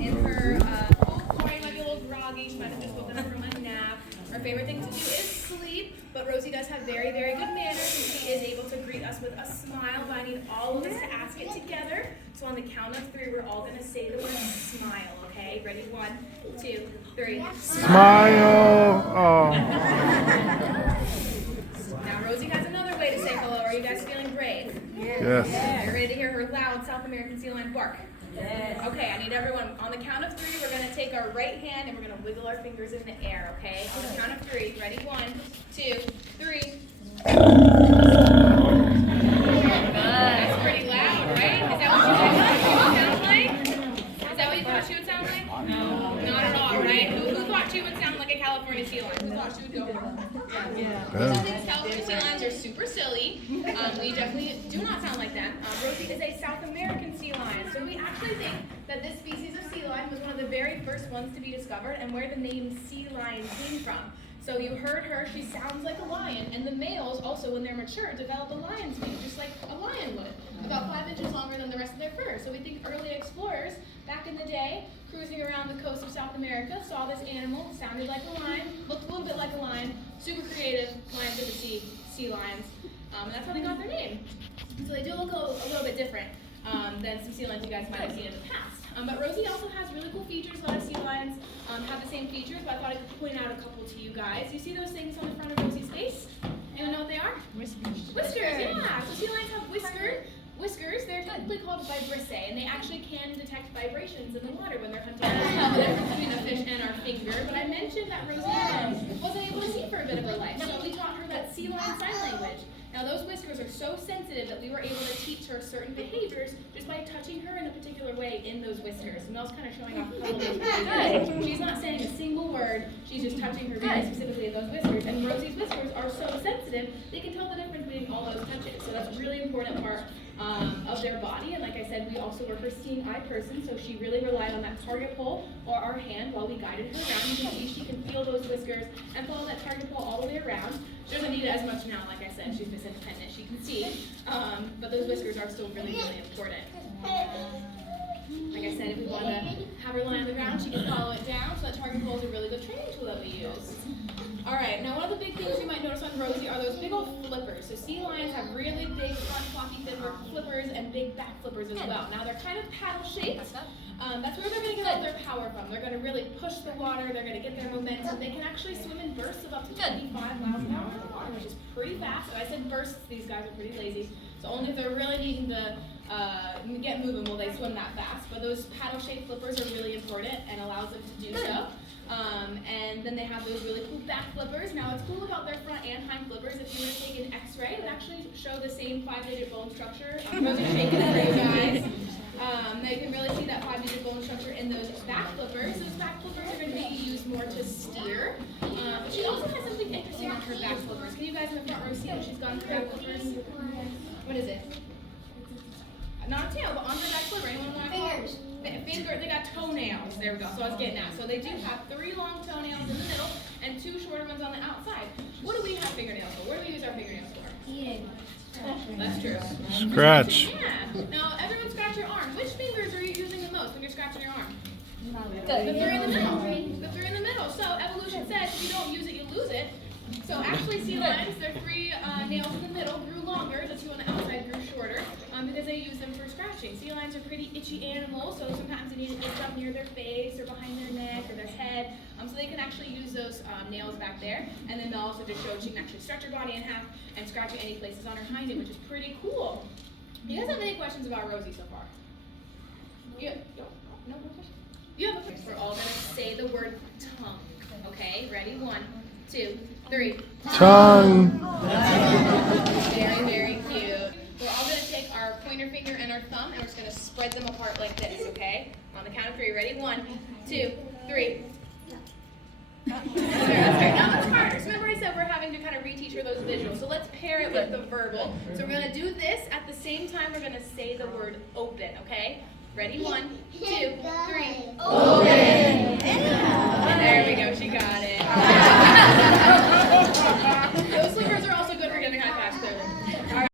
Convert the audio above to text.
in her pool morning, might be a little groggy. She might have just woken up from a nap. Her favorite thing to do is sleep, but Rosie does have very, very good manners, and she is able to greet us with a smile. But I need all of us to ask it together. So on the count of 3, we're all going to say the word smile, okay? Ready? 1, 2, 3. Smile. Oh. Now Rosie has another way to say hello. Are you guys feeling brave? Yes. Are you ready to hear her loud South American sea lion bark? Yes. Okay, I need everyone, on the count of 3, we're going to take our right hand and we're going to wiggle our fingers in the air, okay? On the count of 3, ready? 1, 2, 3. That's pretty loud, right? Is that what you thought she would sound like? Is that what you thought she would sound like? No. Not at all, right? Who thought she would sound like a California sea lion? Who thought she would go for? Rosie thinks California sea lions are super silly. We definitely do not sound like that. Rosie is a South American sea lion, so we actually think that this species of sea lion was one of the very first ones to be discovered and where the name sea lion came from. So you heard her, she sounds like a lion, and the males also, when they're mature, develop a lion's mane, just like a lion would, about 5 inches longer than the rest of their fur. So we think early explorers, back in the day, cruising around the coast of South America, saw this animal, sounded like a lion, looked a little bit like a lion, super creative, lions of the sea lions, and that's how they got their name. So they do look a little bit different than some sea lions you guys might have seen in the past. But Rosie also has really cool features. A lot of sea lions have the same features, but I thought I could point out a couple to you guys. You see those things on the front of Rosie's face? Anyone know what they are? Whiskers. Whiskers, yeah. So sea lions have whiskers. They're technically called vibrissae, and they actually can detect vibrations in the water when they're hunting. That's the difference between a fish and our finger. But I mentioned that Rosie wasn't able to see for a bit of her life, so we taught her that sea lion sign language. Now those whiskers are so sensitive that we were able to teach her certain behaviors just by touching her in a particular way in those whiskers. And Mel's kind of showing off a couple of those behaviors. She's not saying a single word, she's just touching her very specifically in those whiskers. And Rosie's whiskers are so sensitive, they can tell the difference between all those touches. So that's a really important part of their body. And like I said, we also were her seeing eye person, so she really relied on that target pole or our hand while we guided her around. You can see she can feel those whiskers and follow that target pole all the way around. She doesn't need it as much now, like I said, she's just independent, she can see, but those whiskers are still really, really important. Like I said, if we want to have her lie on the ground, she can follow it down, so that target pole is a really good training tool that we use. Alright, now one of the big things you might notice on Rosie are those big old flippers. So sea lions have really big front floppy flippers and big back flippers as well. Now they're kind of paddle shaped. That's where they're going to get all their power from. They're going to really push the water, they're going to get their momentum. They can actually swim in bursts of up to 25 miles an hour in the water, which is pretty fast. So I said bursts, these guys are pretty lazy. So only if they're really needing to get moving will they swim that fast. But those paddle-shaped flippers are really important and allows them to do so. And then they have those really cool back flippers. Now what's cool about their front and hind flippers, if you were to take an x-ray, it would actually show the same 5-digit bone structure. Rosie's shaking it for you guys. Now you can really see that 5-digit bone structure in those back flippers. Those back flippers are going to be used more to steer. But she also has something interesting on her back flippers. Can you guys in the front row see what she's got on her back flippers? What is it? Not a tail, but on her back flipper. Anyone want to call it? Finger, they got toenails. There we go. So I was getting that. So they do have 3 long toenails in the middle and 2 shorter ones on the outside. What do we have fingernails for? What do we use our fingernails for? Eating. That's true. Scratch. Yeah. Now everyone scratch your arm. Which fingers are you using the most when you're scratching your arm? Good. The 3 in the middle. The 3 in the middle. So evolution says if you don't use it, you lose it. So actually sea lions, their 3 nails in the middle grew longer, the 2 on the outside grew shorter, because they use them for scratching. Sea lions are pretty itchy animals, so sometimes they need to get up near their face or behind their neck or their head, so they can actually use those nails back there. And then Mel also just showed she can actually stretch her body in half and scratch at any places on her hind end, which is pretty cool. You guys have any questions about Rosie so far? Yeah. No more questions? You have a question. We're all going to say the word tongue. Okay, ready? 1, 2, 3. Tongue. Very, very cute. We're all going to take our pointer finger and our thumb, and we're just going to spread them apart like this, okay? On the count of 3. Ready? 1, 2, 3. That's right. Now let's harder. So remember I said we're having to kind of reteach her those visuals. So let's pair it with the verbal. So we're going to do this. At the same time, we're going to say the word open, okay? Ready? 1, 2, 3. Open. There we go. She got it.